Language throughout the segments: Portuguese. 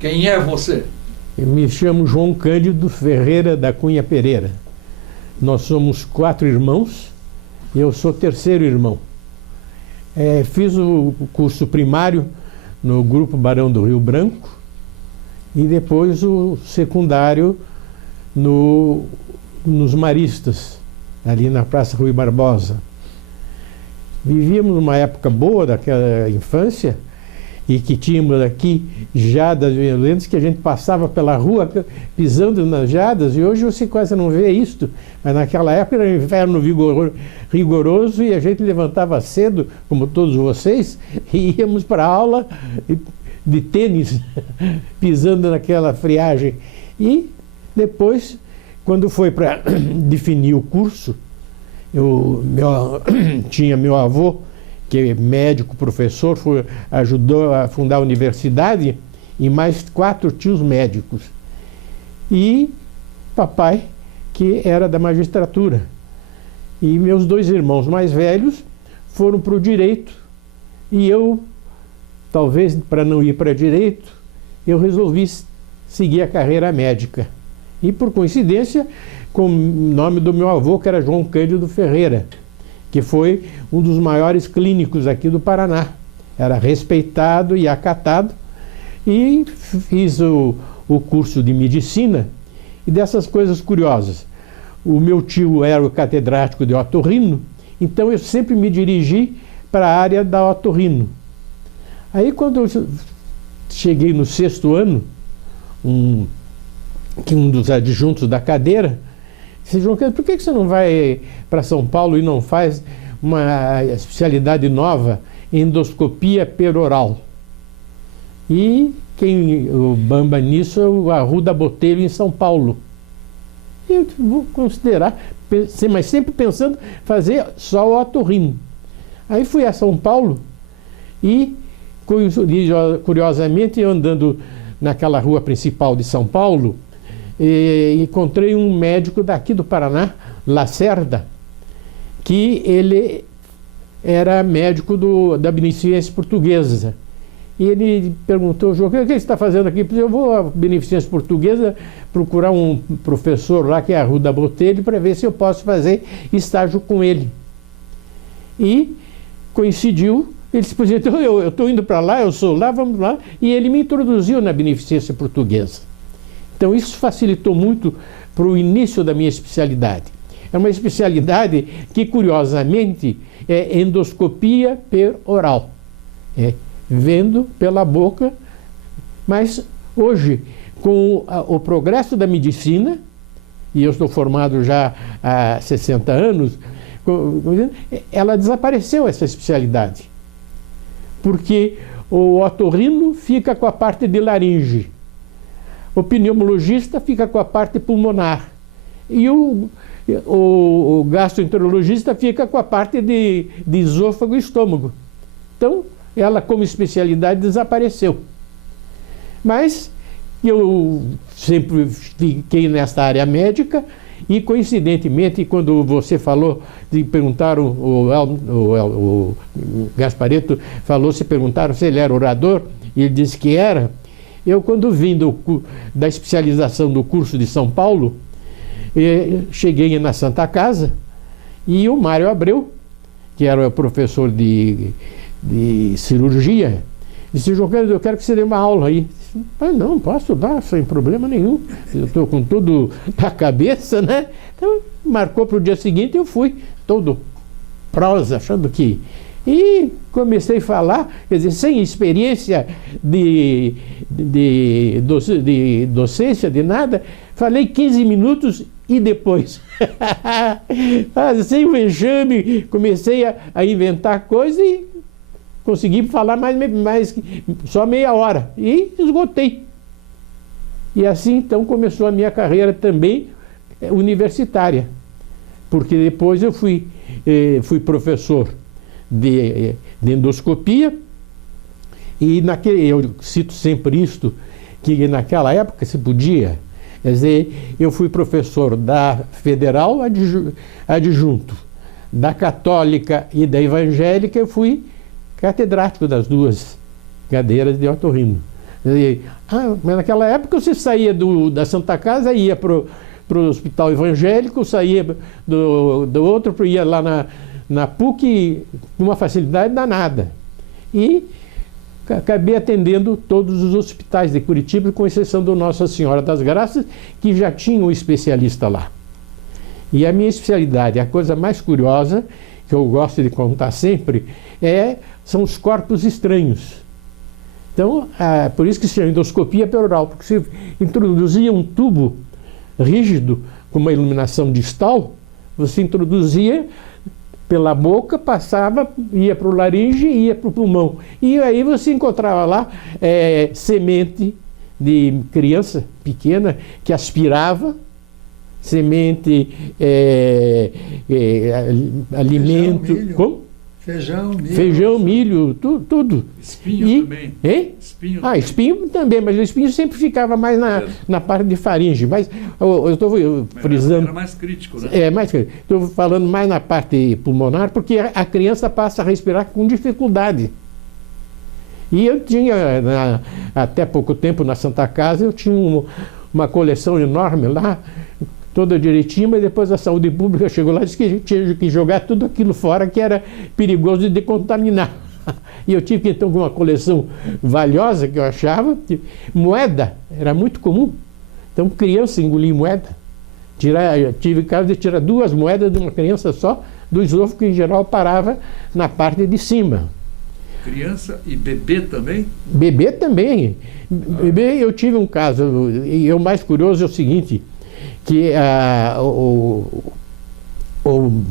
Quem é você? Eu me chamo João Cândido Ferreira da Cunha Pereira. Nós somos 4 irmãos e eu sou 3º irmão. Fiz o curso primário no Grupo Barão do Rio Branco e depois o secundário nos Maristas, ali na Praça Rui Barbosa. Vivíamos numa época boa daquela infância e que tínhamos aqui jadas violentas que a gente passava pela rua pisando nas jadas, e hoje você quase não vê isto, mas naquela época era um inverno rigoroso e a gente levantava cedo, como todos vocês, e íamos para a aula de tênis, pisando naquela friagem. E depois, quando foi para definir o curso, tinha meu avô, que é médico, professor, ajudou a fundar a universidade, e mais 4 tios médicos. E papai, que era da magistratura. E meus 2 irmãos mais velhos foram para o direito, e eu, talvez para não ir para direito, eu resolvi seguir a carreira médica. E por coincidência, com o nome do meu avô, que era João Cândido Ferreira, que foi um dos maiores clínicos aqui do Paraná. Era respeitado e acatado, e fiz o curso de medicina, e dessas coisas curiosas. O meu tio era o catedrático de otorrino, então eu sempre me dirigi para a área da otorrino. Aí quando eu cheguei no 6º ano, um dos adjuntos da cadeira disse: João Cândido, por que você não vai para São Paulo e não faz uma especialidade nova, endoscopia peroral? E o bamba nisso é o Arruda Botelho, em São Paulo. Eu vou considerar, mas sempre pensando fazer só o otorrino. Aí fui a São Paulo e, curiosamente, eu andando naquela rua principal de São Paulo, encontrei um médico daqui do Paraná, Lacerda, que ele era médico da Beneficência Portuguesa. E ele perguntou: João, o que você está fazendo aqui? Eu vou à Beneficência Portuguesa procurar um professor lá, que é Arruda Botelho, para ver se eu posso fazer estágio com ele. E coincidiu, ele disse: então eu estou indo para lá, eu sou lá, vamos lá. E ele me introduziu na Beneficência Portuguesa. Então isso facilitou muito para o início da minha especialidade. É uma especialidade que, curiosamente, é endoscopia peroral. Vendo pela boca, mas hoje, com o progresso da medicina, e eu estou formado já há 60 anos, ela desapareceu, essa especialidade. Porque o otorrino fica com a parte de laringe, o pneumologista fica com a parte pulmonar, e o gastroenterologista fica com a parte de esôfago e estômago. Então, ela como especialidade desapareceu. Mas eu sempre fiquei nesta área médica e, coincidentemente, quando você falou, perguntaram, o Gasparetto falou, se perguntaram se ele era orador, e ele disse que era. Eu, quando vim da especialização do curso de São Paulo, cheguei na Santa Casa e o Mário Abreu, que era o professor de cirurgia, disse: João Cândido, eu quero que você dê uma aula aí. Mas não, posso dar, sem problema nenhum. Eu estou com tudo na cabeça, né? Então, marcou para o dia seguinte, eu fui todo prosa, achando que... E comecei a falar, quer dizer, sem experiência de docência, de nada. Falei 15 minutos e depois, sem o vexame, comecei a inventar coisas e consegui falar mais só meia hora e esgotei. E assim então começou a minha carreira também universitária, porque depois eu fui professor de endoscopia, e eu cito sempre isto, que naquela época se podia, quer dizer, eu fui professor da Federal adjunto, da Católica e da Evangélica eu fui catedrático das 2 cadeiras de otorrino. Mas naquela época você saía da Santa Casa, ia para o hospital evangélico, saía do outro, ia lá na PUC com uma facilidade danada. E acabei atendendo todos os hospitais de Curitiba, com exceção do Nossa Senhora das Graças, que já tinha um especialista lá. E a minha especialidade, a coisa mais curiosa, que eu gosto de contar sempre, são os corpos estranhos. Então, por isso que se chama endoscopia peroral, porque você introduzia um tubo rígido com uma iluminação distal, você introduzia pela boca, passava, ia para o laringe e ia para o pulmão. E aí você encontrava lá semente de criança pequena que aspirava, semente, alimento. Feijão, milho. Como? Feijão, milho, tudo. Espinho também. Hein? Espinho Espinho também, mas o espinho sempre ficava mais na parte de faringe. Mas eu estou frisando. Era mais crítico, né? Mais crítico. Estou falando mais na parte pulmonar, porque a criança passa a respirar com dificuldade. E eu tinha, até pouco tempo na Santa Casa, eu tinha uma coleção enorme lá, toda direitinho, mas depois a saúde pública chegou lá e disse que tinha que jogar tudo aquilo fora, que era perigoso de contaminar. E eu tive que, então, com uma coleção valiosa que eu achava, moeda era muito comum. Então, criança engolia moeda. Tive caso de tirar 2 moedas de uma criança só, do esôfago, que em geral parava na parte de cima. Criança e bebê também? Bebê também. Bebê, eu tive um caso, e o mais curioso é o seguinte, que o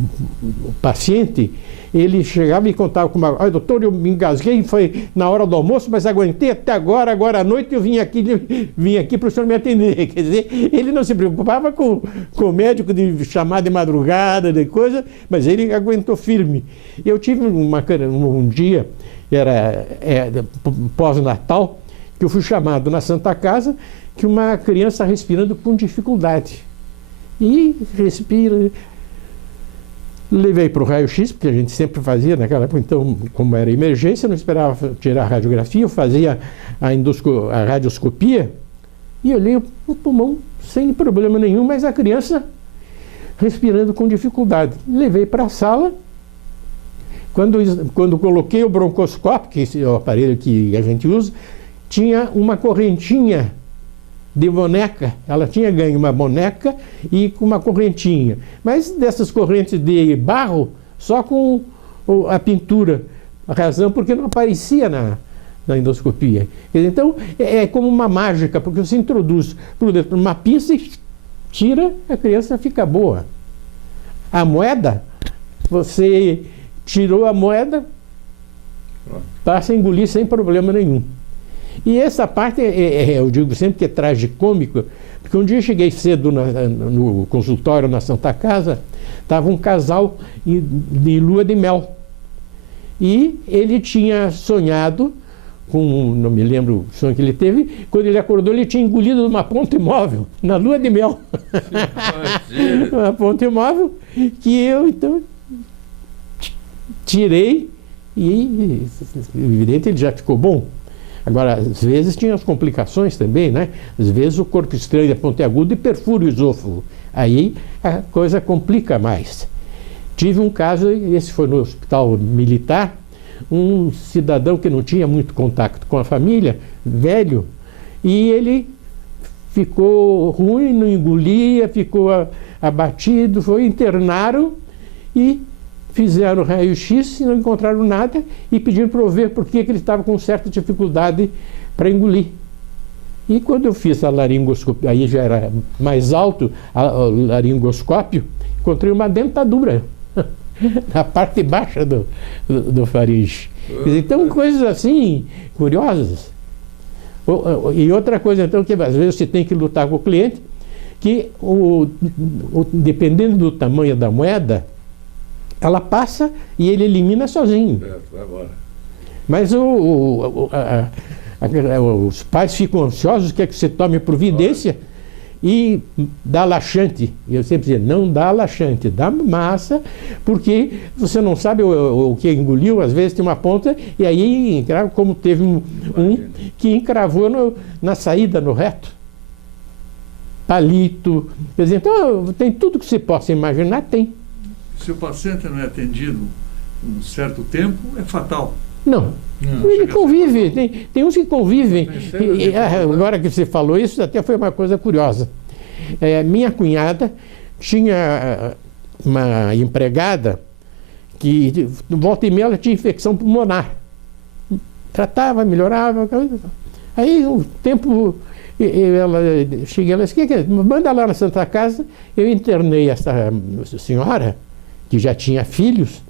paciente, ele chegava e contava com olha, doutor, eu me engasguei, foi na hora do almoço, mas aguentei até agora à noite eu vim aqui para o senhor me atender. Quer dizer, ele não se preocupava com o médico de chamar de madrugada, de coisa, mas ele aguentou firme. Eu tive um dia, era pós-natal, que eu fui chamado na Santa Casa, que uma criança respirando com dificuldade. E respira. Levei para o raio-x, porque a gente sempre fazia naquela época, então, como era emergência, não esperava tirar a radiografia, eu fazia a radioscopia e olhei o pulmão sem problema nenhum, mas a criança respirando com dificuldade. Levei para a sala. Quando coloquei o broncoscópio, que esse é o aparelho que a gente usa, tinha uma correntinha de boneca. Ela tinha ganho uma boneca e com uma correntinha. Mas dessas correntes de barro, só com a pintura. A razão porque não aparecia na endoscopia. Então, é como uma mágica, porque você introduz por dentro uma pinça e tira, a criança fica boa. A moeda, você tirou a moeda, passa a engolir sem problema nenhum. E essa parte, eu digo sempre que é tragicômico, porque um dia eu cheguei cedo no consultório na Santa Casa, estava um casal de lua de mel. E ele tinha sonhado, não me lembro o sonho que ele teve, quando ele acordou ele tinha engolido uma ponta imóvel, na lua de mel. Uma ponta imóvel que eu, então, tirei e, evidente, ele já ficou bom. Agora, às vezes tinha as complicações também, né? Às vezes o corpo estranho é pontiagudo e perfura o esôfago. Aí a coisa complica mais. Tive um caso, esse foi no hospital militar, um cidadão que não tinha muito contato com a família, velho, e ele ficou ruim, não engolia, ficou abatido, internaram e fizeram raio-x e não encontraram nada e pediram para eu ver por que ele estava com certa dificuldade para engolir. E quando eu fiz a laringoscopia, aí já era mais alto, o laringoscópio, encontrei uma dentadura na parte baixa do faringe. Então, coisas assim, curiosas. E outra coisa, então, que às vezes você tem que lutar com o cliente, que dependendo do tamanho da moeda, ela passa e ele elimina sozinho. Vai embora. Mas os pais ficam ansiosos, quer que você tome providência, e dá laxante. Eu sempre dizia, não dá laxante, dá massa, porque você não sabe o que engoliu, às vezes tem uma ponta, e aí, como teve um que encravou na saída, no reto. Palito, quer dizer, então tem tudo que você possa imaginar, tem. Se o paciente não é atendido um certo tempo, é fatal. Não. Ele convive, tem uns que convivem. Agora que você falou isso, até foi uma coisa curiosa. Minha cunhada tinha uma empregada que, volta e meia, ela tinha infecção pulmonar. Tratava, melhorava. Aí, um tempo, ela cheguei e disse, manda lá na Santa Casa. Eu internei essa senhora, que já tinha filhos,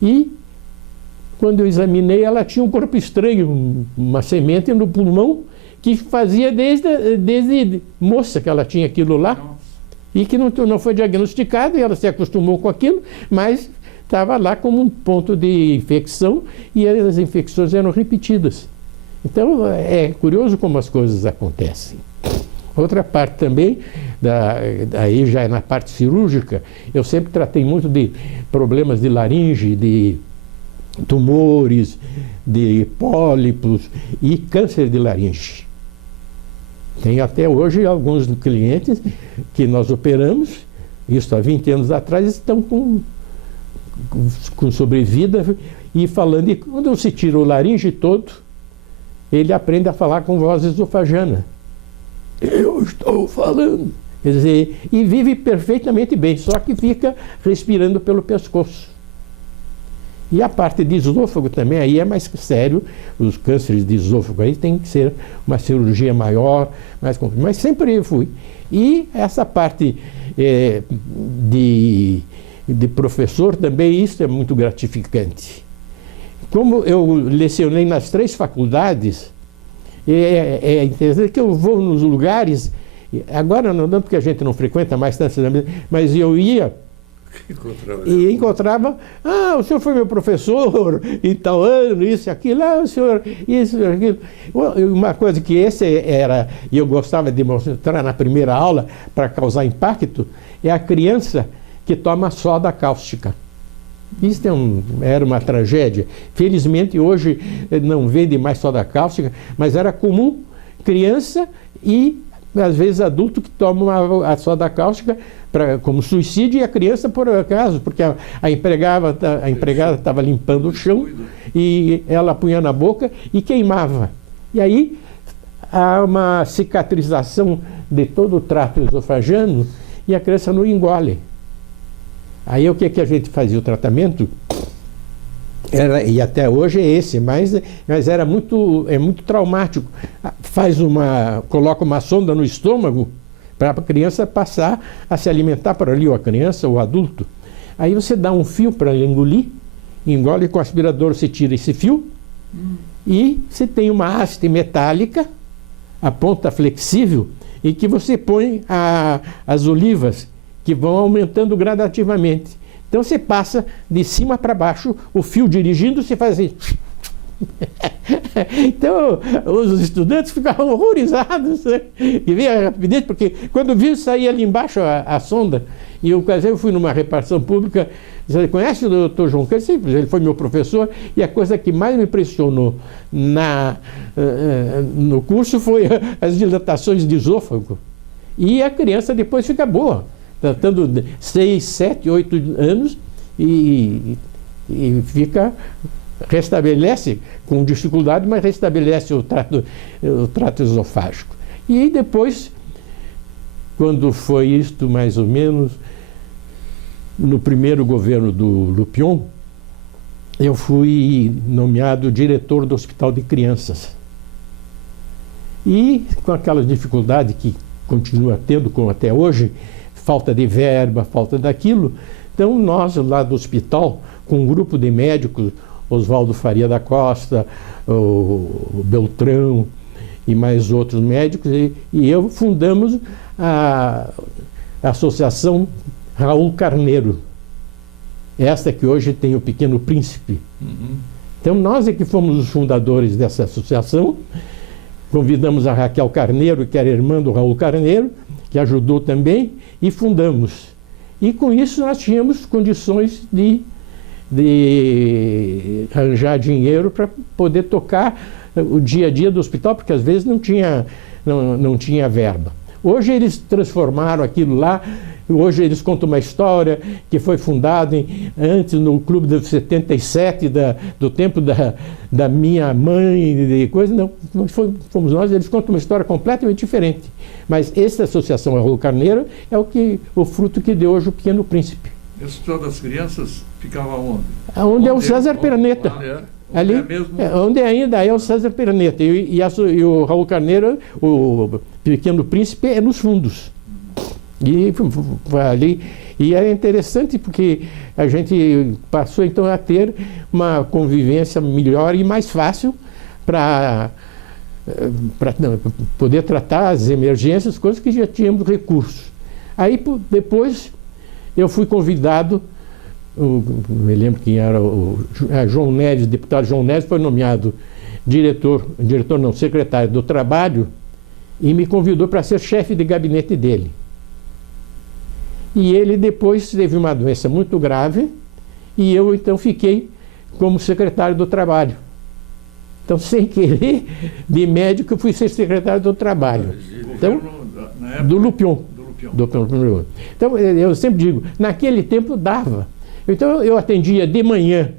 e quando eu examinei, ela tinha um corpo estranho, uma semente no pulmão, que fazia desde moça que ela tinha aquilo lá. Nossa. E que não foi diagnosticado, e ela se acostumou com aquilo, mas estava lá como um ponto de infecção, e as infecções eram repetidas. Então, é curioso como as coisas acontecem. Outra parte também, aí já é na parte cirúrgica, eu sempre tratei muito de problemas de laringe, de tumores, de pólipos e câncer de laringe. Tem até hoje alguns clientes que nós operamos, isso há 20 anos atrás, estão com sobrevida e falando. E quando se tira o laringe todo, ele aprende a falar com voz esofagana. Eu estou falando. Quer dizer, e vive perfeitamente bem, só que fica respirando pelo pescoço. E a parte de esôfago também, aí é mais sério, os cânceres de esôfago aí tem que ser uma cirurgia maior, mais complicada, mas sempre fui. E essa parte de professor também, isso é muito gratificante. Como eu lecionei nas 3 faculdades, é interessante que eu vou nos lugares, agora não porque a gente não frequenta mais tanto, mas eu ia e encontrava, o senhor foi meu professor em tal ano, isso e aquilo, o senhor, isso e aquilo. Uma coisa que e eu gostava de mostrar na primeira aula, para causar impacto, é a criança que toma soda cáustica. Isso era uma tragédia. Felizmente, hoje não vende mais soda cáustica, mas era comum criança e, às vezes, adulto que tomam a soda cáustica como suicídio, e a criança, por acaso, porque a empregada estava limpando o chão e ela punha na boca e queimava. E aí há uma cicatrização de todo o trato esofagano e a criança não engole. Aí o que a gente fazia? O tratamento, e até hoje é esse, mas era muito traumático. Coloca uma sonda no estômago para a criança passar a se alimentar por ali, ou a criança, ou o adulto. Aí você dá um fio para engolir, engole com o aspirador, você tira esse fio, e você tem uma haste metálica, a ponta flexível, e que você põe as olivas, que vão aumentando gradativamente. Então você passa de cima para baixo, o fio dirigindo, você faz assim. Então os estudantes ficavam horrorizados, né? E via a rapidez, porque quando viu sair ali embaixo a sonda, e eu fui numa repartição pública. Você conhece o Dr. João Cândido? Sim, ele foi meu professor, e a coisa que mais me impressionou no curso foi as dilatações de esôfago. E a criança depois fica boa, tratando 6, 7, 8 anos, e restabelece com dificuldade, mas restabelece o trato esofágico. E depois, quando foi isto mais ou menos, no primeiro governo do Lupion, eu fui nomeado diretor do Hospital de Crianças. E com aquela dificuldade que continua tendo, como até hoje, falta de verba, falta daquilo, então nós lá do hospital, com um grupo de médicos, Oswaldo Faria da Costa, o Beltrão e mais outros médicos, e eu fundamos a Associação Raul Carneiro, esta que hoje tem o Pequeno Príncipe. Então nós é que fomos os fundadores dessa associação, convidamos a Raquel Carneiro, que era irmã do Raul Carneiro, que ajudou também, e fundamos. E com isso nós tínhamos condições de arranjar dinheiro para poder tocar o dia a dia do hospital, porque às vezes não tinha verba. Hoje eles transformaram aquilo lá. Hoje eles contam uma história que foi fundada antes no Clube de 77, do tempo da minha mãe, de coisa. Não, fomos nós, eles contam uma história completamente diferente. Mas essa associação Raul Carneiro é o fruto que deu hoje o Pequeno Príncipe. Esse Hospital das Crianças ficava onde? Onde é o César Perneta. Ali, onde ainda é o César Perneta. E o Raul Carneiro, o Pequeno Príncipe, é nos fundos. E foi ali. E era interessante porque a gente passou então a ter uma convivência melhor e mais fácil para poder tratar as emergências, coisas que já tínhamos recursos. Aí depois eu fui convidado, me lembro quem era João Neves, deputado João Neves, foi nomeado secretário do Trabalho, e me convidou para ser chefe de gabinete dele. E ele depois teve uma doença muito grave e eu então fiquei como secretário do Trabalho. Então, sem querer, de médico, eu fui ser secretário do Trabalho. Então, do Lupion. Então, eu sempre digo, naquele tempo dava. Então, eu atendia de manhã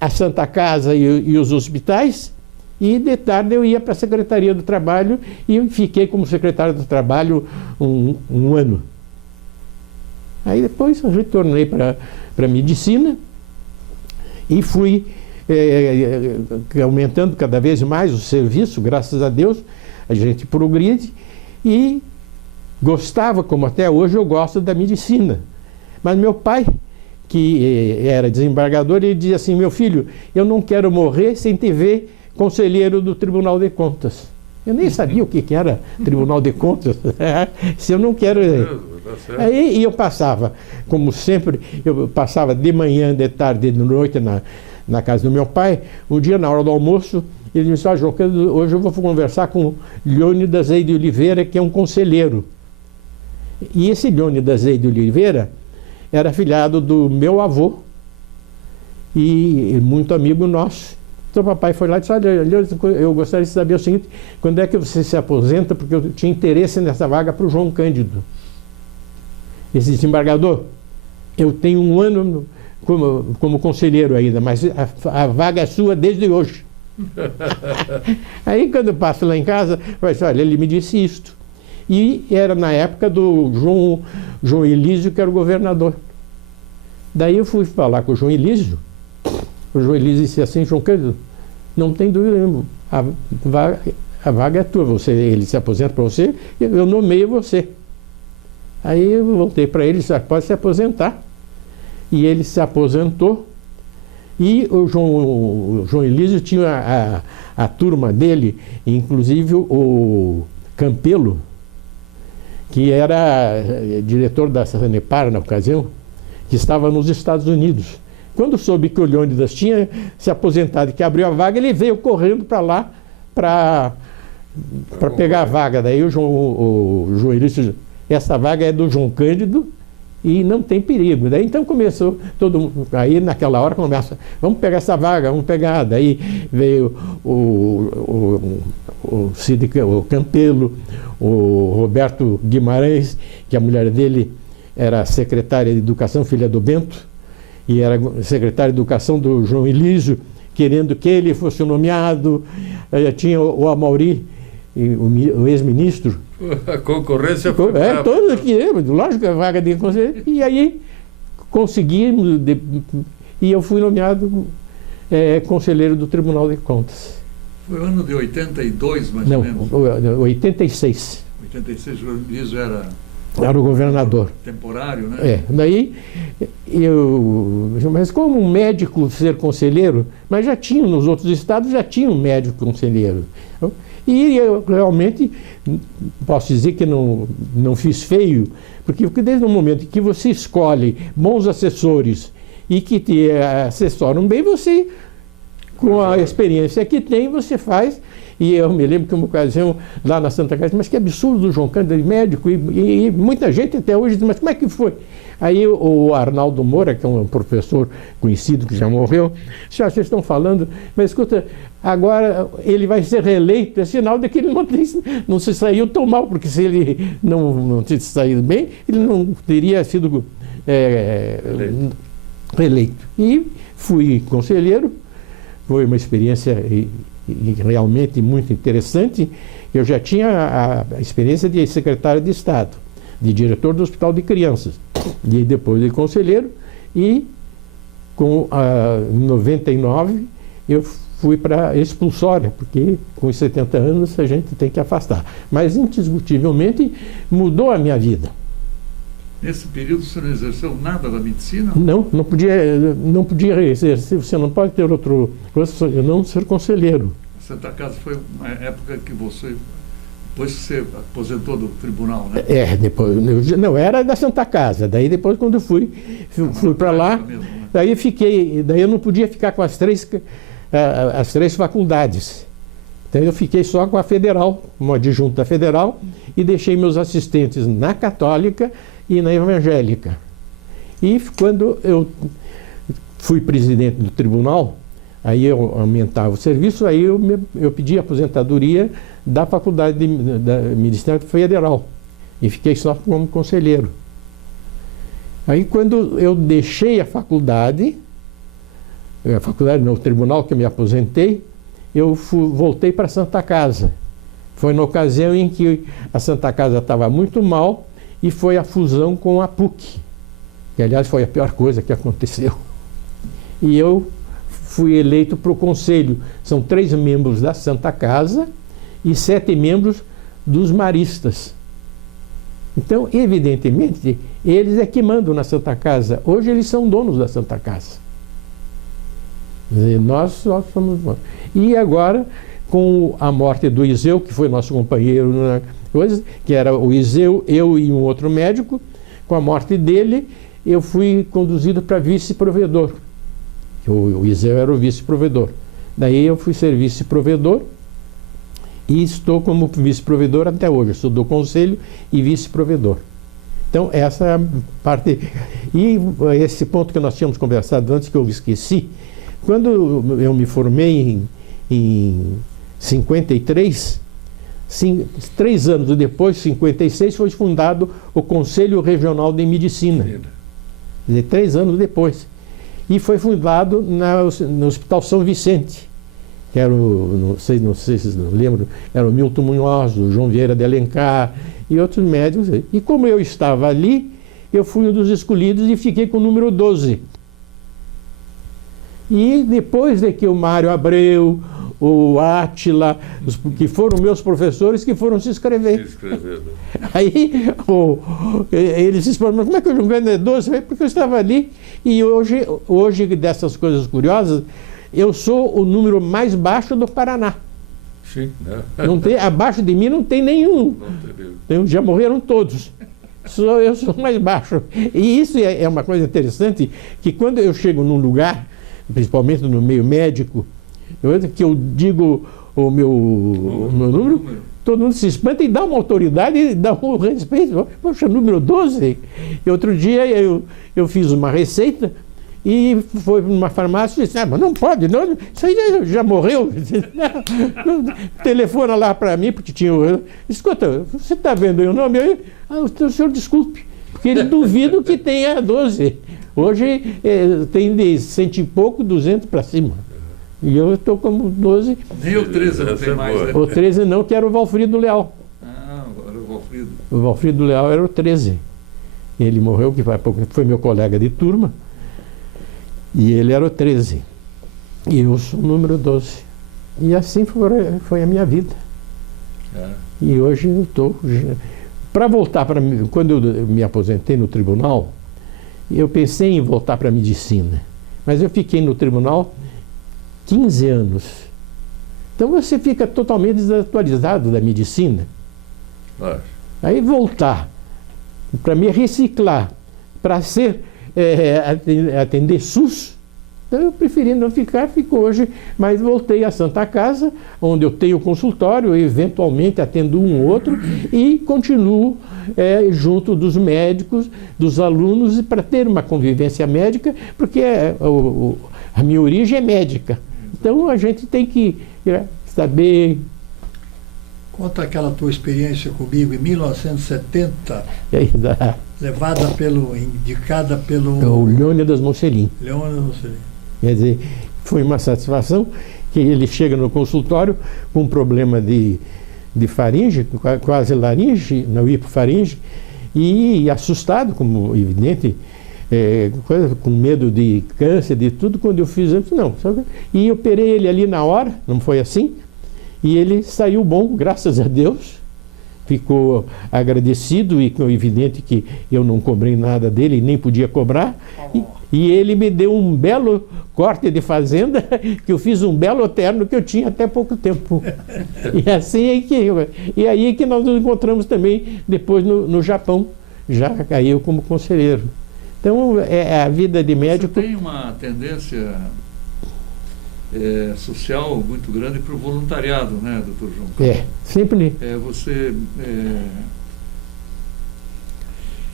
a Santa Casa e os hospitais, e de tarde eu ia para a Secretaria do Trabalho e fiquei como secretário do Trabalho um ano. Aí depois eu retornei para a medicina e fui aumentando cada vez mais o serviço, graças a Deus, a gente progride, e gostava, como até hoje eu gosto, da medicina. Mas meu pai, que era desembargador, ele dizia assim: meu filho, eu não quero morrer sem te ver conselheiro do Tribunal de Contas. Eu nem sabia o que era Tribunal de Contas. Se eu não quero... Aí eu passava, como sempre, eu passava de manhã, de tarde, de noite na casa do meu pai. Um dia, na hora do almoço, ele me disse: João, hoje eu vou conversar com Leônidas Eide de Oliveira, que é um conselheiro. E esse Leônidas Eide de Oliveira era afilhado do meu avô e muito amigo nosso. Então o papai foi lá e disse: olha, eu gostaria de saber o seguinte, quando é que você se aposenta, porque eu tinha interesse nessa vaga para o João Cândido. Esse desembargador, eu tenho um ano como conselheiro ainda, mas a vaga é sua desde hoje. Aí quando eu passo lá em casa, eu disse: olha, ele me disse isto. E era na época do João Elísio, que era o governador. Daí eu fui falar com o João Elísio. O João Elísio disse assim: João Cândido, não tem dúvida nenhuma, a vaga é tua, ele se aposenta para você, eu nomeio você. Aí eu voltei para ele e disse: pode se aposentar. E ele se aposentou, e o João Elísio tinha a turma dele, inclusive o Campelo, que era diretor da Sanepar na ocasião, que estava nos Estados Unidos. Quando soube que o Leônidas tinha se aposentado e que abriu a vaga, ele veio correndo para lá para pegar a vaga. Daí o João Elísio, essa vaga é do João Cândido e não tem perigo. Daí então começou todo mundo, aí naquela hora começa: vamos pegar essa vaga, vamos pegar. Daí veio o Campelo, o Roberto Guimarães, que a mulher dele era secretária de Educação, filha do Bento, e era secretário de Educação do João Elísio, querendo que ele fosse nomeado. Tinha o Amauri, o ex-ministro. A concorrência foi todos aqui, lógico, a vaga de conselheiro. E aí conseguimos, e eu fui nomeado conselheiro do Tribunal de Contas. Foi o ano de 82, mais ou menos? Não, 86. 86, o João Elísio era o governador. Temporário, né? Daí mas como um médico ser conselheiro, mas já tinha, nos outros estados já tinha um médico conselheiro. E eu realmente posso dizer que não fiz feio, porque desde o momento que você escolhe bons assessores e que te assessoram bem, você, com a experiência que tem, você faz. E eu me lembro que uma ocasião, lá na Santa Casa, mas que absurdo o João Cândido, médico, e muita gente até hoje diz, mas como é que foi? Aí o Arnaldo Moura, que é um professor conhecido que já morreu, disse, vocês estão falando, mas escuta, agora ele vai ser reeleito, é sinal de que ele não se saiu tão mal, porque se ele não se saído bem, ele não teria sido reeleito. E fui conselheiro, foi uma experiência realmente muito interessante. Eu já tinha a experiência de secretário de Estado, de diretor do Hospital de Crianças, e depois de conselheiro, e em 99 eu fui para a expulsória, porque com os 70 anos a gente tem que afastar. Mas indiscutivelmente mudou a minha vida. Nesse período o senhor não exerceu nada da medicina? Não podia exercer, você não pode ter outra coisa, eu não ser conselheiro. A Santa Casa foi uma época que você, depois que você aposentou do tribunal, né? Depois, não, era da Santa Casa, daí depois quando eu fui para lá, mesmo, né? daí eu não podia ficar com as três faculdades. Então eu fiquei só com a Federal, como adjunto da Federal, e deixei meus assistentes na Católica e na Evangélica. E quando eu fui presidente do tribunal, aí eu aumentava o serviço, aí eu pedi aposentadoria da Faculdade da Medicina Federal e fiquei só como conselheiro. Aí quando eu deixei a faculdade não, o tribunal que eu me aposentei, eu voltei para a Santa Casa. Foi na ocasião em que a Santa Casa estava muito mal e foi a fusão com a PUC, que aliás foi a pior coisa que aconteceu. E eu fui eleito para o conselho. São 3 membros da Santa Casa e 7 membros dos maristas. Então, evidentemente, eles é que mandam na Santa Casa. Hoje eles são donos da Santa Casa. Nós só somos... E agora, com a morte do Iseu, que foi nosso companheiro na coisa, que era o Iseu, eu e um outro médico, com a morte dele, eu fui conduzido para vice-provedor. O Iseu era o vice-provedor. Daí eu fui ser vice-provedor e estou como vice-provedor até hoje. Eu sou do conselho e vice-provedor. Então, essa parte... E esse ponto que nós tínhamos conversado antes, que eu esqueci, quando eu me formei em 53, 3 anos depois, 56, foi fundado o Conselho Regional de Medicina. Quer dizer, 3 anos depois. E foi fundado no Hospital São Vicente, que era não sei se vocês lembram, era o Milton Munhoz, o João Vieira de Alencar e outros médicos. E como eu estava ali, eu fui um dos escolhidos e fiquei com o número 12. E depois de que o Mário Abreu, o Átila, que foram meus professores, que foram se inscrever. Aí eles se explicaram, mas como é que o João Cândido é 12? Porque eu estava ali e hoje, dessas coisas curiosas, eu sou o número mais baixo do Paraná. Sim, né? Não tem, abaixo de mim não tem nenhum. Já morreram todos. Eu sou mais baixo. E isso é uma coisa interessante, que quando eu chego num lugar, principalmente no meio médico, que eu digo o meu número, todo mundo se espanta e dá uma autoridade e dá um respeito. Poxa, número 12. E outro dia eu fiz uma receita e foi numa farmácia e disse, mas não pode, não, isso aí já morreu. Telefona lá para mim, porque tinha... Escuta, você está vendo aí o nome? O senhor desculpe, porque ele duvida que tenha 12. Hoje tem de 100 e pouco, 200 para cima. E eu estou como 12. Nem o 13 não tem mais, né? O 13 não, que era o Valfrido Leal. Ah, era o Valfrido. O Valfrido Leal era o 13. Ele morreu, que foi meu colega de turma. E ele era o 13. E eu sou o número 12. E assim foi a minha vida. E hoje eu estou... Para voltar para... Quando eu me aposentei no tribunal, eu pensei em voltar para a medicina. Mas eu fiquei no tribunal 15 anos. Então você fica totalmente desatualizado da medicina. Aí voltar para me reciclar, para ser atender SUS, Então eu preferi não ficar, fico hoje, mas voltei à Santa Casa, onde eu tenho consultório, eventualmente atendo um ou outro, e continuo junto dos médicos, dos alunos, para ter uma convivência médica, porque a minha origem é médica. Então a gente tem que saber. Conta aquela tua experiência comigo em 1970, indicada pelo O Leônidas Mocelin. Leônidas Mocelin. Quer dizer, foi uma satisfação que ele chega no consultório com um problema de faringe, quase laringe, não hipofaringe, e assustado, como evidente, com medo de câncer, de tudo. Quando eu fiz, eu disse, não. E operei ele ali na hora, não foi assim? E ele saiu bom, graças a Deus. Ficou agradecido e evidente que eu não cobrei nada dele, nem podia cobrar. E ele me deu um belo corte de fazenda, que eu fiz um belo terno que eu tinha até pouco tempo. E assim e aí que nós nos encontramos também depois no Japão, já caiu como conselheiro. Então a vida de médico. Você tem uma tendência social muito grande para o voluntariado, né, doutor João? Sempre. Você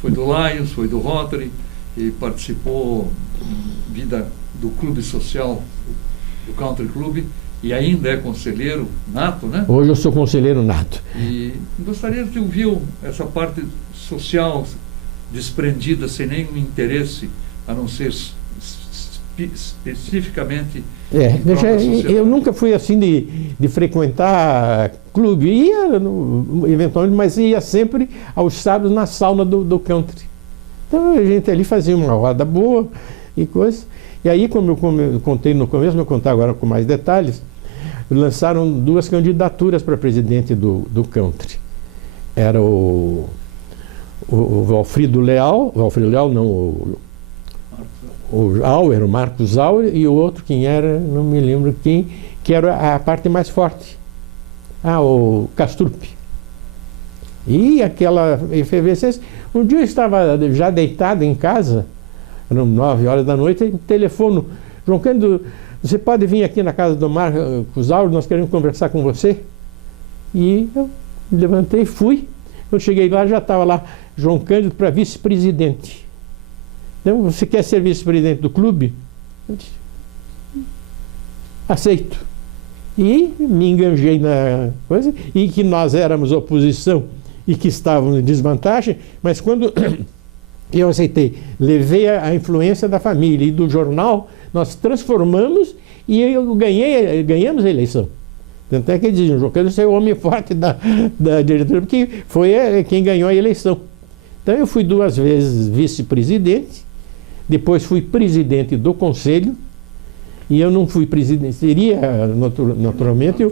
foi do Lions, foi do Rotary e participou vida do clube social, do Country Club, e ainda é conselheiro nato, né? Hoje eu sou conselheiro nato. E gostaria de ouvir essa parte social desprendida, sem nenhum interesse, a não ser especificamente. Eu nunca fui assim de frequentar clube, ia eventualmente, mas ia sempre aos sábados na sauna do country. Então a gente ali fazia uma roda boa e coisa. E aí, como eu contei no começo, vou contar agora com mais detalhes, lançaram 2 candidaturas para presidente do country. Era o Valfrido Leal, o Auer, o Marcos Auer, e o outro, quem era, não me lembro quem, que era a parte mais forte. O Castrup. E aquela efervescência. Um dia eu estava já deitado em casa, eram 9 horas da noite, telefono, João Cândido, você pode vir aqui na casa do Marcos Auer, nós queremos conversar com você? E eu levantei e fui. Quando cheguei lá, já estava lá João Cândido para vice-presidente. Então, você quer ser vice-presidente do clube? Eu disse, aceito. E me enganjei na coisa, e que nós éramos oposição e que estávamos em desvantagem, mas quando eu aceitei, levei a influência da família e do jornal, nós transformamos e ganhamos a eleição. Tanto é que diziam, João Cândido, você é o homem forte da diretoria, porque foi quem ganhou a eleição. Então eu fui 2 vezes vice-presidente, depois fui presidente do conselho, e eu não fui presidente, seria naturalmente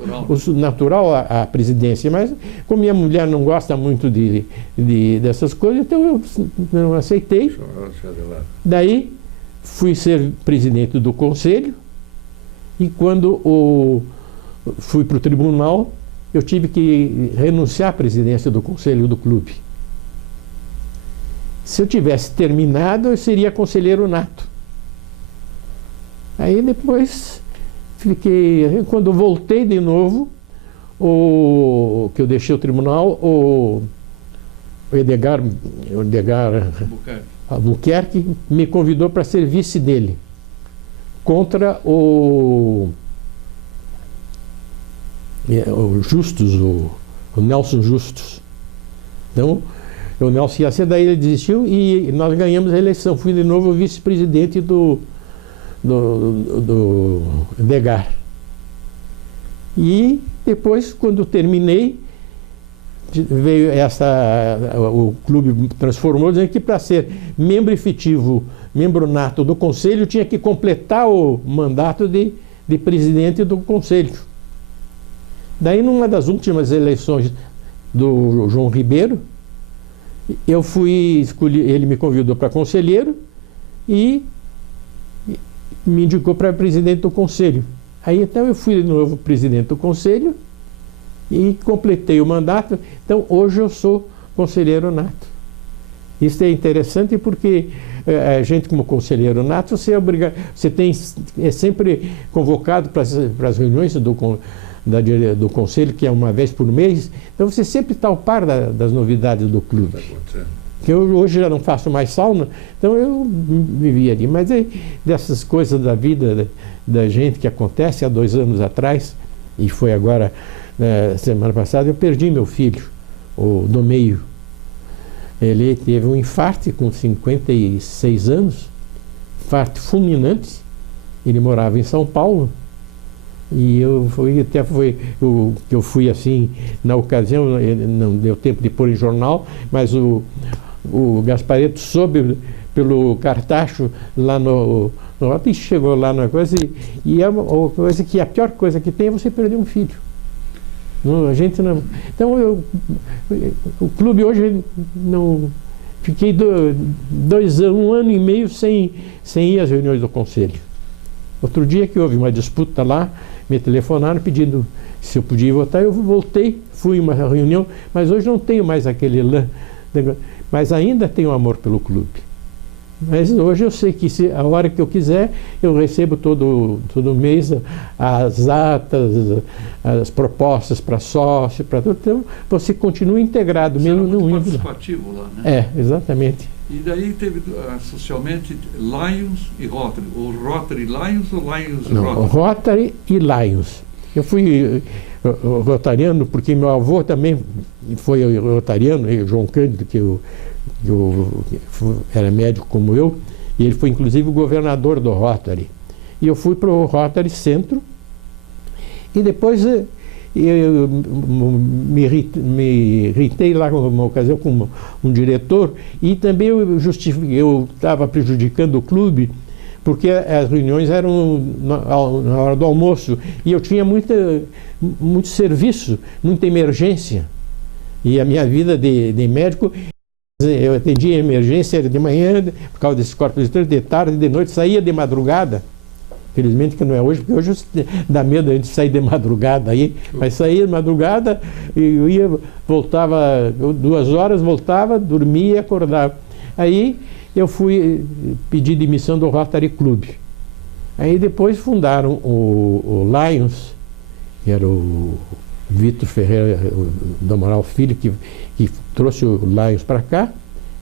natural a presidência, mas como minha mulher não gosta muito dessas coisas, então eu não aceitei. Daí fui ser presidente do conselho, e quando fui para o tribunal, eu tive que renunciar à presidência do conselho do clube. Se eu tivesse terminado, eu seria conselheiro nato. Aí depois quando voltei de novo, que eu deixei o tribunal, o Edgar Albuquerque me convidou para ser vice dele, contra o Justus, o Nelson Justus. Então, o Nelson ia ser, daí ele desistiu e nós ganhamos a eleição. Fui de novo vice-presidente do Edgar. E depois, quando terminei, veio o clube transformou, dizendo que para ser membro efetivo, membro nato do conselho, tinha que completar o mandato de presidente do conselho. Daí, numa das últimas eleições do João Ribeiro, eu fui escolher, ele me convidou para conselheiro e me indicou para presidente do conselho. Aí então eu fui de novo presidente do conselho e completei o mandato. Então hoje eu sou conselheiro nato. Isso é interessante porque a gente como conselheiro nato, você é sempre convocado para as reuniões do conselho, que é uma vez por mês, então você sempre está ao par das novidades do clube. Que eu hoje já não faço mais sauna, então eu vivia ali. Mas dessas coisas da vida da gente que acontece há 2 anos atrás, e foi agora, semana passada, eu perdi meu filho, o do meio. Ele teve um infarto com 56 anos, infarto fulminante. Ele morava em São Paulo. E eu fui assim, na ocasião, não deu tempo de pôr em jornal, mas o Gasparetto soube pelo Cartacho lá no e chegou lá na coisa, e é uma coisa que a pior coisa que tem é você perder um filho. Não, a gente não. Então o clube hoje não. Fiquei 1 ano e meio sem ir às reuniões do conselho. Outro dia que houve uma disputa lá, me telefonaram pedindo se eu podia votar, eu voltei, fui a uma reunião, mas hoje não tenho mais aquele mas ainda tenho amor pelo clube. Mas hoje eu sei que a hora que eu quiser, eu recebo todo mês as atas, as propostas para sócio, para tudo. Então você continua integrado, você mesmo não indo participativo lá, né? Exatamente. E daí teve socialmente Lions e Rotary. O Rotary Lions ou Lions Não, Rotary? Rotary e Lions. Eu fui rotariano porque meu avô também foi rotariano, João Cândido, que era médico como eu, e ele foi inclusive o governador do Rotary. E eu fui para o Rotary Centro, e depois eu me irritei lá numa ocasião com um diretor, e também eu estava prejudicando o clube, porque as reuniões eram na hora do almoço, e eu tinha muito serviço, muita emergência. E a minha vida de médico, eu atendia emergência de manhã, por causa desses corpos de trânsito, de tarde, de noite, saía de madrugada. Felizmente que não é hoje, porque hoje dá medo a gente sair de madrugada aí, mas saía de madrugada, eu ia, voltava 2 horas, voltava, dormia e acordava. Aí eu fui pedir demissão do Rotary Club. Aí depois fundaram o Lions, que era o Vitor Ferreira do Amaral Filho, que trouxe o Lions para cá.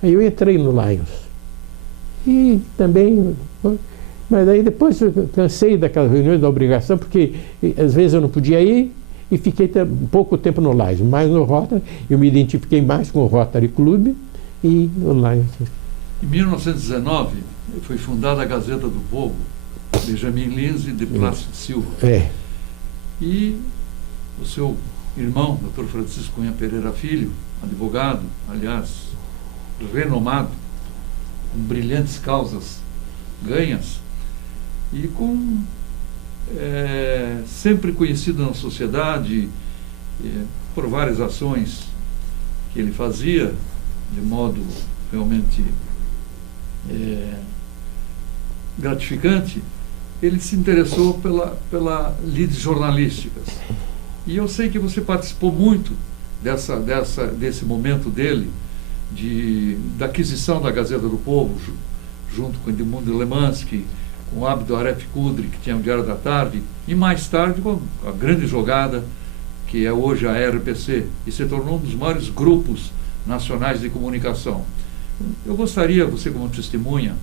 Aí eu entrei no Lions. E também... Mas aí depois eu cansei daquelas reuniões da obrigação, porque às vezes eu não podia ir e fiquei pouco tempo no Lions. Mas no Rotary, eu me identifiquei mais com o Rotary Club e o Lions. Em 1919, foi fundada a Gazeta do Povo, Benjamin Lins e de Plácido Silva. E o seu irmão, Dr. Francisco Cunha Pereira Filho, advogado, aliás, renomado, com brilhantes causas ganhas, e sempre conhecido na sociedade por várias ações que ele fazia, de modo realmente gratificante, ele se interessou pela lides jornalísticas. E eu sei que você participou muito desse momento dele, da aquisição da Gazeta do Povo, junto com Edmundo Lemansky, com o Abdo Aref Kudri, que tinha o Diário da Tarde, e mais tarde com a grande jogada, que é hoje a RPC, e se tornou um dos maiores grupos nacionais de comunicação. Eu gostaria, você como testemunha,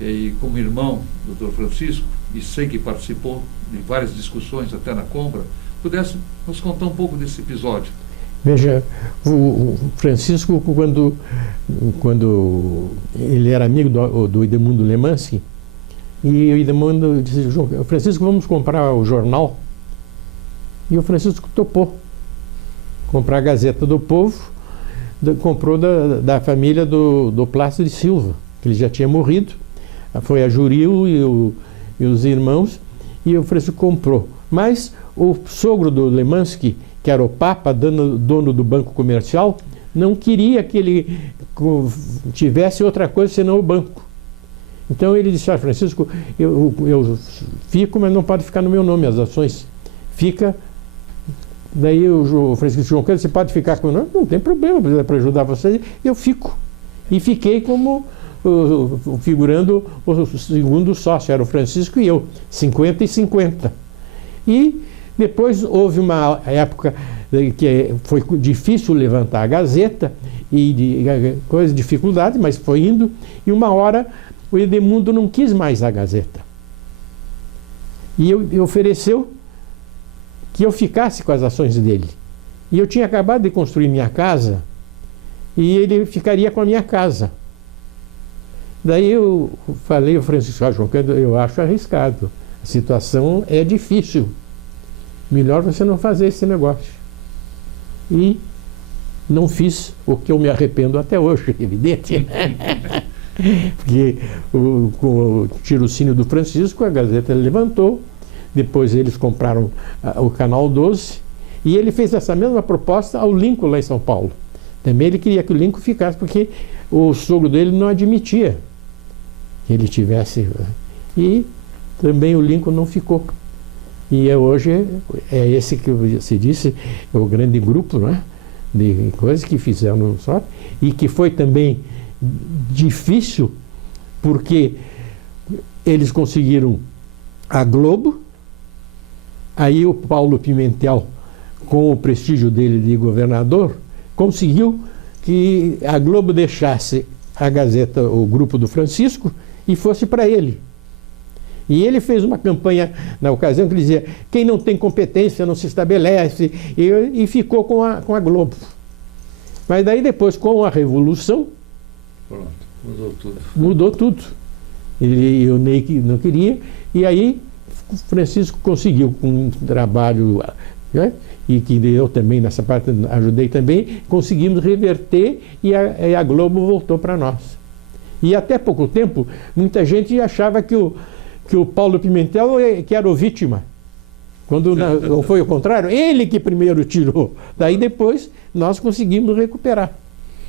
e como irmão, Dr. Francisco, e sei que participou de várias discussões até na Combra, pudesse nos contar um pouco desse episódio. Veja, o Francisco, quando ele era amigo do Edmundo Lemansky, e o Edmundo disse: Francisco, vamos comprar o jornal? E o Francisco topou comprar a Gazeta do Povo. Comprou da família do Plácido de Silva, que ele já tinha morrido. Foi a Juril e os irmãos, e o Francisco comprou. Mas o sogro do Lemansky, que era o Papa, dono do Banco Comercial, não queria que ele tivesse outra coisa senão o banco. Então ele disse: Francisco, eu fico, mas não pode ficar no meu nome as ações. Fica. Daí o Francisco João Cândido: você pode ficar com o nome? Não tem problema, para ajudar você, eu fico. E fiquei como figurando o segundo sócio, era o Francisco e eu, 50 e 50. E depois houve uma época que foi difícil levantar a Gazeta, e dificuldade, mas foi indo, e uma hora o Edemundo não quis mais a Gazeta. E ofereceu que eu ficasse com as ações dele. E eu tinha acabado de construir minha casa, e ele ficaria com a minha casa. Daí eu falei ao Francisco, João, eu acho arriscado, a situação é difícil, melhor você não fazer esse negócio. E não fiz, o que eu me arrependo até hoje, evidente. Porque com o tirocínio do Francisco, a Gazeta levantou, depois eles compraram o Canal 12, e ele fez essa mesma proposta ao Lincoln lá em São Paulo. Também ele queria que o Lincoln ficasse, porque o sogro dele não admitia que ele tivesse. E também o Lincoln não ficou. E hoje é esse que se disse, é o grande grupo, né, de coisas que fizeram só, e que foi também difícil, porque eles conseguiram a Globo, aí o Paulo Pimentel, com o prestígio dele de governador, conseguiu que a Globo deixasse a Gazeta, o grupo do Francisco, e fosse para ele. E ele fez uma campanha na ocasião que dizia: quem não tem competência não se estabelece, e ficou com a Globo. Mas daí depois, com a Revolução, pronto, mudou tudo. Mudou tudo. E o Ney não queria, e aí Francisco conseguiu, com um trabalho, né, e que eu também nessa parte ajudei também, conseguimos reverter, e a Globo voltou para nós. E até pouco tempo, muita gente achava que o Paulo Pimentel que era o vítima. Quando não foi o contrário, ele que primeiro tirou. Daí depois nós conseguimos recuperar.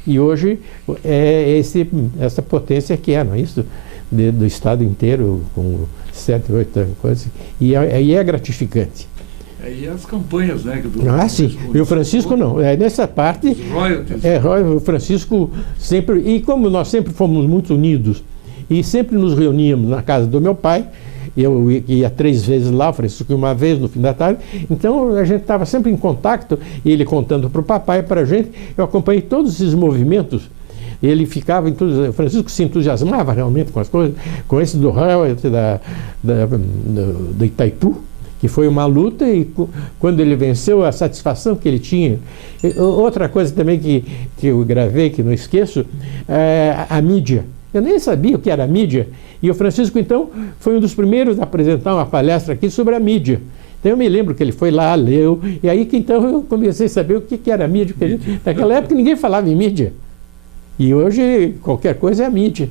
E hoje é essa potência que é, não é isso? Do Estado inteiro, com 7, 8 coisas. E é gratificante. E as campanhas, né? Sim. E o Francisco não. Nessa parte. Os royalties. O Francisco sempre. E como nós sempre fomos muito unidos e sempre nos reuníamos na casa do meu pai, eu ia 3 vezes lá, o Francisco uma vez no fim da tarde, então a gente estava sempre em contato, e ele contando para o papai e para a gente. Eu acompanhei todos esses movimentos. Ele ficava o Francisco se entusiasmava realmente com as coisas, com esse do royalties da Itaipu, que foi uma luta, e quando ele venceu, a satisfação que ele tinha. Outra coisa também que eu gravei, que não esqueço, é a mídia. Eu nem sabia o que era a mídia, e o Francisco, então, foi um dos primeiros a apresentar uma palestra aqui sobre a mídia. Então eu me lembro que ele foi lá, leu, e aí que então eu comecei a saber o que era a mídia, porque naquela época ninguém falava em mídia. E hoje qualquer coisa é a mídia.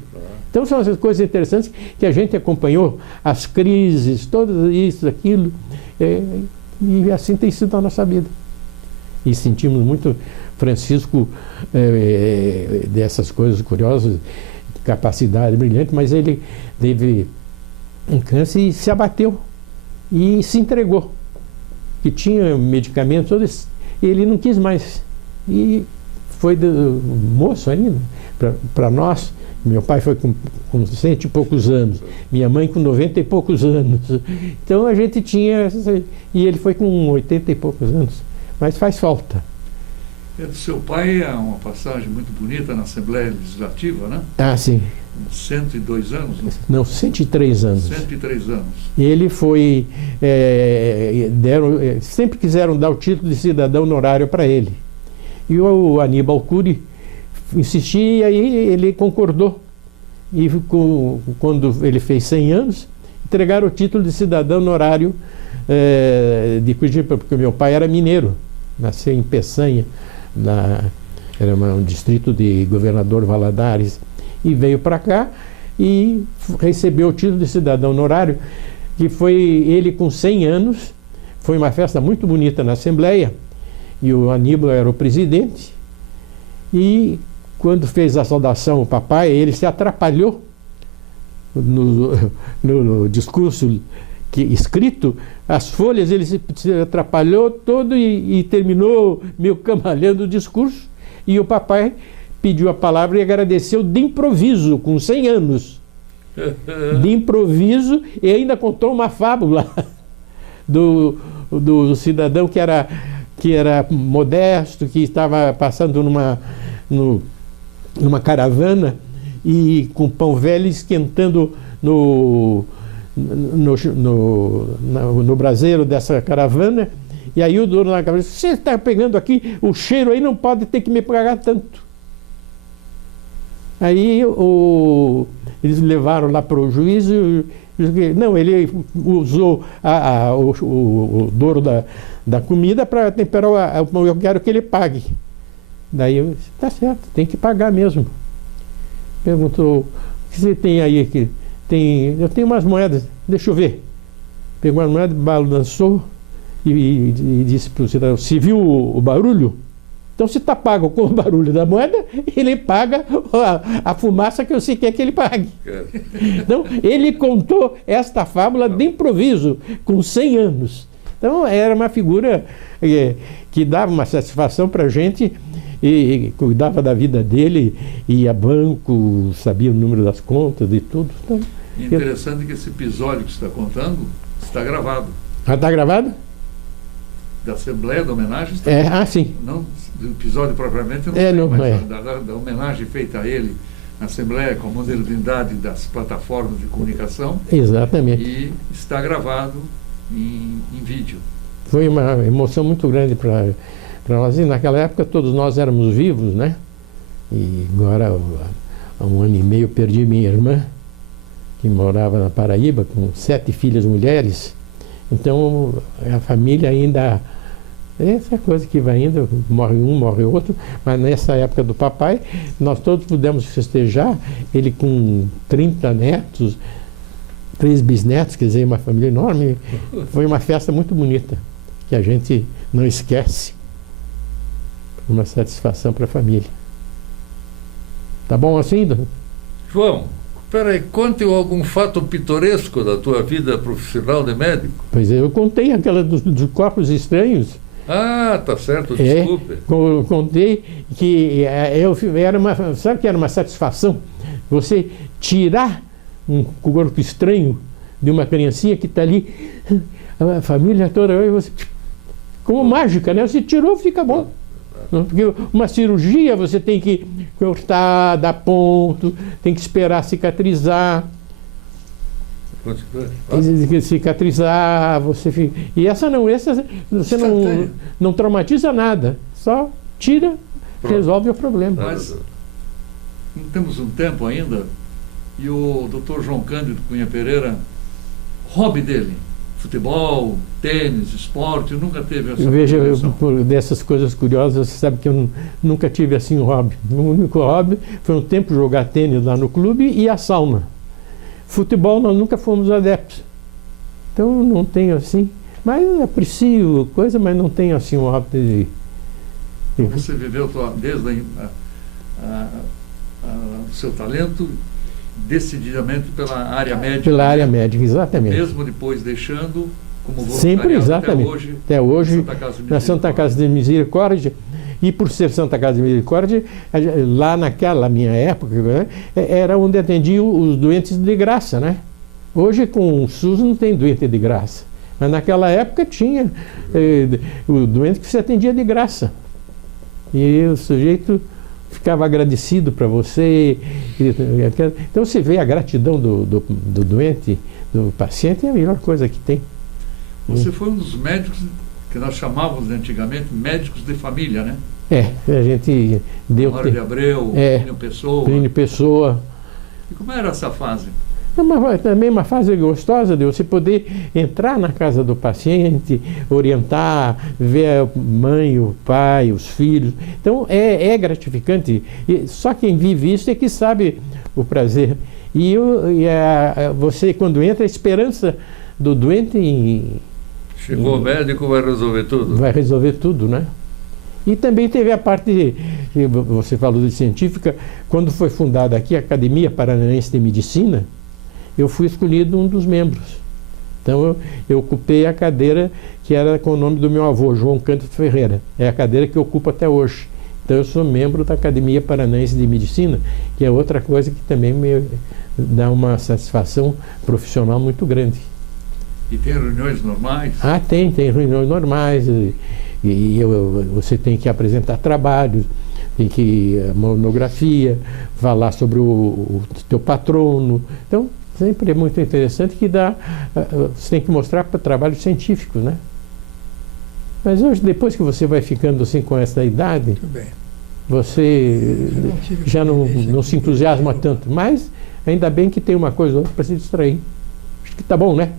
Então são essas coisas interessantes que a gente acompanhou, as crises, tudo isso, aquilo, e assim tem sido a nossa vida. E sentimos muito Francisco dessas coisas curiosas, capacidade brilhante, mas ele teve um câncer e se abateu e se entregou. Que tinha medicamentos, todos, e ele não quis mais. E foi moço ainda, para nós. Meu pai foi com 100 e poucos anos, minha mãe com 90 e poucos anos. Então a gente tinha. E ele foi com 80 e poucos anos. Mas faz falta. Do seu pai é uma passagem muito bonita na Assembleia Legislativa, né? Ah, sim. 102 anos? Não, 103 anos. 103 anos. Ele foi. Sempre quiseram dar o título de cidadão honorário para ele. E o Aníbal Cury insistia, e aí ele concordou. E quando ele fez 100 anos, entregaram o título de cidadão honorário de Curitiba, porque meu pai era mineiro, nasceu em Peçanha, era um distrito de Governador Valadares, e veio para cá e recebeu o título de cidadão honorário, que foi ele com 100 anos. Foi uma festa muito bonita na Assembleia, e o Aníbal era o presidente, e quando fez a saudação ao papai, ele se atrapalhou no discurso escrito, as folhas, ele se atrapalhou todo e terminou meio cambalhando o discurso, e o papai pediu a palavra e agradeceu de improviso, com 100 anos. De improviso, e ainda contou uma fábula do cidadão que era modesto, que estava passando numa caravana e com pão velho esquentando no braseiro dessa caravana. E aí o dono da caravana disse: você está pegando aqui o cheiro aí, não pode ter que me pagar tanto. Aí eles levaram lá para o juiz e não, ele usou o douro da comida para temperar o pão. Eu quero que ele pague. Daí eu disse: tá certo, tem que pagar mesmo. Perguntou: o que você tem aí? Eu tenho umas moedas, deixa eu ver. Pegou as moedas, balançou e disse para o cidadão: se viu o barulho? Então, se está pago com o barulho da moeda, ele paga a fumaça que você quer que ele pague. Então, ele contou esta fábula de improviso, com 100 anos. Então, era uma figura que dava uma satisfação para a gente, e cuidava da vida dele, ia a banco, sabia o número das contas e tudo. Então, interessante que esse episódio que você está contando está gravado. Ah, está gravado? Da Assembleia, da homenagem? Sim. Não, do episódio propriamente, da homenagem feita a ele na Assembleia, com a modernidade das plataformas de comunicação. Exatamente. E está gravado em vídeo. Foi uma emoção muito grande para nós. E naquela época todos nós éramos vivos, né? E agora, há 1 ano e meio, perdi minha irmã, que morava na Paraíba, com 7 filhas mulheres. Então, a família ainda... Essa coisa que vai indo, morre um, morre outro, mas nessa época do papai, nós todos pudemos festejar, ele com 30 netos, 3 bisnetos, quer dizer, uma família enorme. Foi uma festa muito bonita, que a gente não esquece. Uma satisfação para a família. Tá bom assim, Dom? João, peraí, conte algum fato pitoresco da tua vida profissional de médico. Pois é, eu contei aquela dos corpos estranhos. Ah, tá certo, desculpe. Contei que sabe que era uma satisfação você tirar um corpo estranho de uma criancinha que está ali, a família toda, você, como mágica, né? Você tirou, fica bom. Porque uma cirurgia você tem que cortar, dar ponto, tem que esperar cicatrizar. Tem que cicatrizar, você fica... E essa você não traumatiza nada, só tira, resolve o problema. Mas não temos um tempo ainda, e o Dr. João Cândido Cunha Pereira, hobby dele, futebol, tênis, esporte, nunca teve essa por dessas coisas curiosas, você sabe que eu nunca tive assim um hobby. O único hobby foi um tempo jogar tênis lá no clube e a sauna. Futebol nós nunca fomos adeptos. Então não tenho assim, mas aprecio coisa, mas não tenho assim um hobby de... Você viveu desde o seu talento decididamente pela área médica. Pela área médica, exatamente. Mesmo depois deixando como voluntariado. Sempre, exatamente. Até hoje na Santa Casa de Misericórdia. E por ser Santa Casa de Misericórdia, lá naquela minha época, né, era onde atendia os doentes de graça, né? Hoje com o SUS não tem doente de graça. Mas naquela época tinha o doente que se atendia de graça. E o sujeito ficava agradecido para você. Então você vê a gratidão do doente, do paciente, é a melhor coisa que tem. Você foi um dos médicos que nós chamávamos antigamente médicos de família, né? A gente deu... Mário de Abreu, Plínio Pessoa. E como era essa fase? Também uma fase gostosa de você poder entrar na casa do paciente, orientar, ver a mãe, o pai, os filhos. Então é gratificante. Só quem vive isso é que sabe o prazer. Você, quando entra, a esperança do doente... Chegou o médico, vai resolver tudo. Vai resolver tudo, né? E também teve a parte, você falou de científica, quando foi fundada aqui a Academia Paranaense de Medicina, eu fui escolhido um dos membros. Então eu ocupei a cadeira que era com o nome do meu avô, João Cândido Ferreira. É a cadeira que eu ocupo até hoje, Então eu sou membro da Academia Paranaense de Medicina, que é outra coisa que também me dá uma satisfação profissional muito grande. E tem reuniões normais? Ah, tem reuniões normais, você tem que apresentar trabalhos, tem que monografia, falar sobre o teu patrono. Então, sempre é muito interessante que você tem que mostrar para trabalhos científicos, né? Mas hoje, depois que você vai ficando assim com essa idade, Muito bem. você já não se entusiasma de- tanto. Mas ainda bem que tem uma coisa ou outra para se distrair. Acho que tá bom, né?